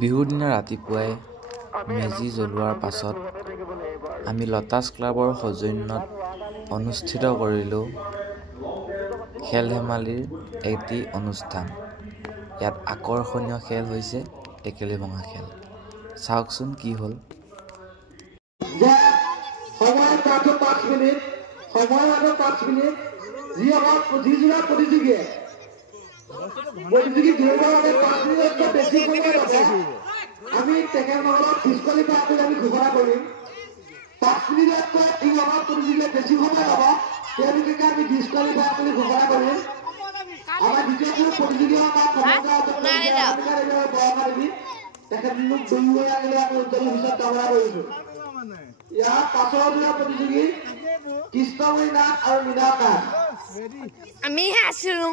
বিহুৰ দিনা ৰাতিপুৱাই মেজি জ্বলোৱাৰ পাছত আমি লটাছ ক্লাবৰ সৌজন্যত অনুষ্ঠিত কৰিলোঁ খেল ধেমালিৰ এটি অনুষ্ঠান। ইয়াত আকৰ্ষণীয় খেল হৈছে টেকেলি ভঙা খেল। চাওকচোন কি হ'ল। আমি টেকেলমগলত ডিছকুৱালিফাই কৰি আমি ঘোষণা কৰিম 5 মিনিটতকৈ প্ৰতিযোগিতাত বেছি সময় ল'ব তেওঁলোকে আমি ডিছকুৱালিফাই কৰি ঘোষণা কৰিম। আমাৰ দ্বিতীয় প্ৰতিযোগী তেখেতলোক দুই আগলৈ আমি উজ্জ্বল ভৱিষ্যত কামনা কৰিছোঁ। ইয়াৰ পাছৰ প্ৰতিযোগী কৃষ্ণমণি নাথ আৰু মীনা নাথ। আমি আছিলো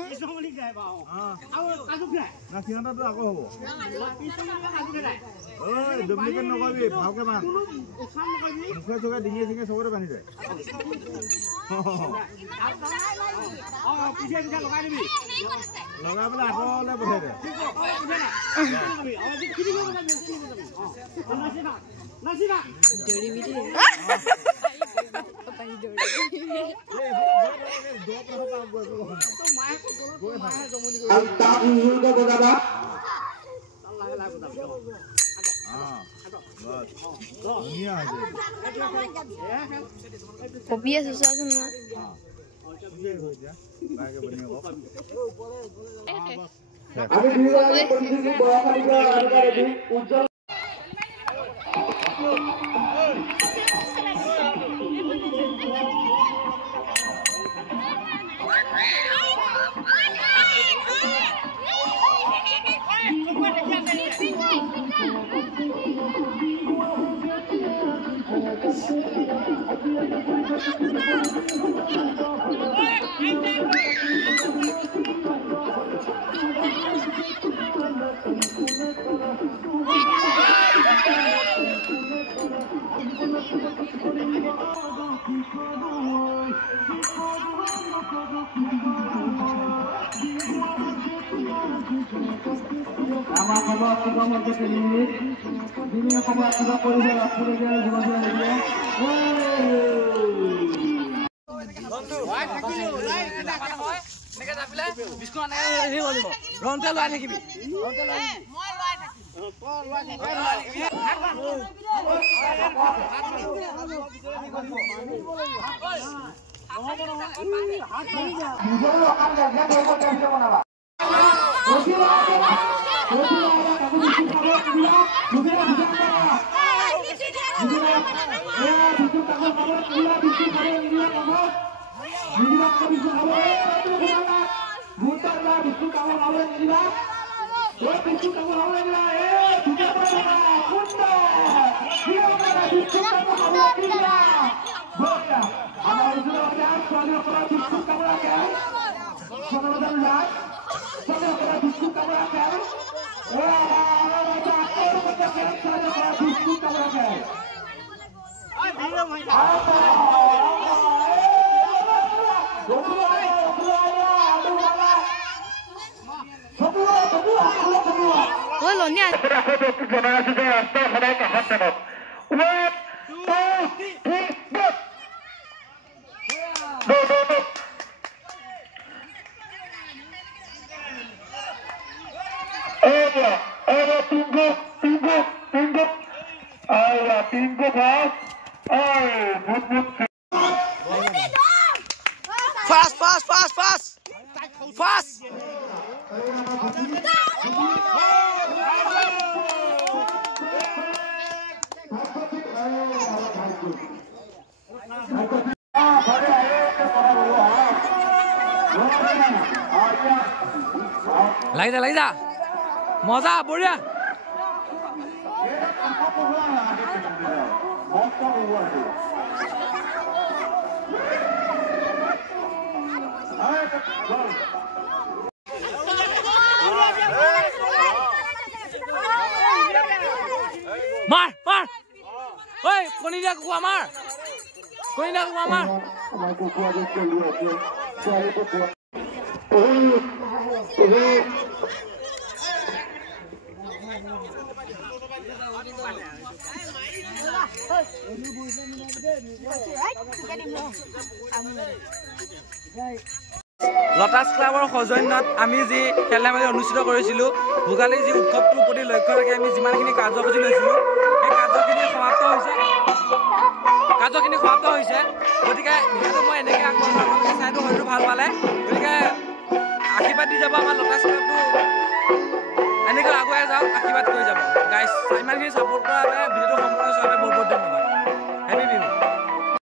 ডুপ্লিকেট নকবি ভালকে বান্ধ মুখে চুখে ডিঙিয়ে চিঙে চবতে বান্ধি যায় লগাই পেলাই আগলৈ পঠিয়াই দে কবি আছো চাচোন আমাৰ খবৰ মধ্যে দিনে সময় কিবা কৰিব লাগি যা মজা বঢ়িয়া মাৰ মাৰ ঐ কণী দিয়া কুকুৰা মাৰ লটাছ ক্লাবৰ সৌজন্যত আমি যি খেল ধেমালি অনুষ্ঠিত কৰিছিলোঁ, ভোগালী যি উৎসৱটোৰ প্ৰতি লক্ষ্য ৰাখি আমি যিমানখিনি কাৰ্যসূচী লৈছিলোঁ, সেই কাৰ্যখিনি সমাপ্ত হৈছে। গতিকে যিহেতু মই এনেকৈ আগবঢ়াম, আপোনালোকে চাইটো হয়তো ভাল পালে, গতিকে আশীৰ্বাদ দি যাব আমাৰ লটাছ ক্লাবটো এনেকৈ আগুৱাই যাওক, আশীৰ্বাদ কৰি যাব। গাইজ ইমানখিনি ছাপোৰ্ট কৰাৰ বাবে ভিডিঅ'টো সম্পূৰ্ণ চোৱাৰ বাবে বহুত বহুত ধন্যবাদ। হেপী বিহু।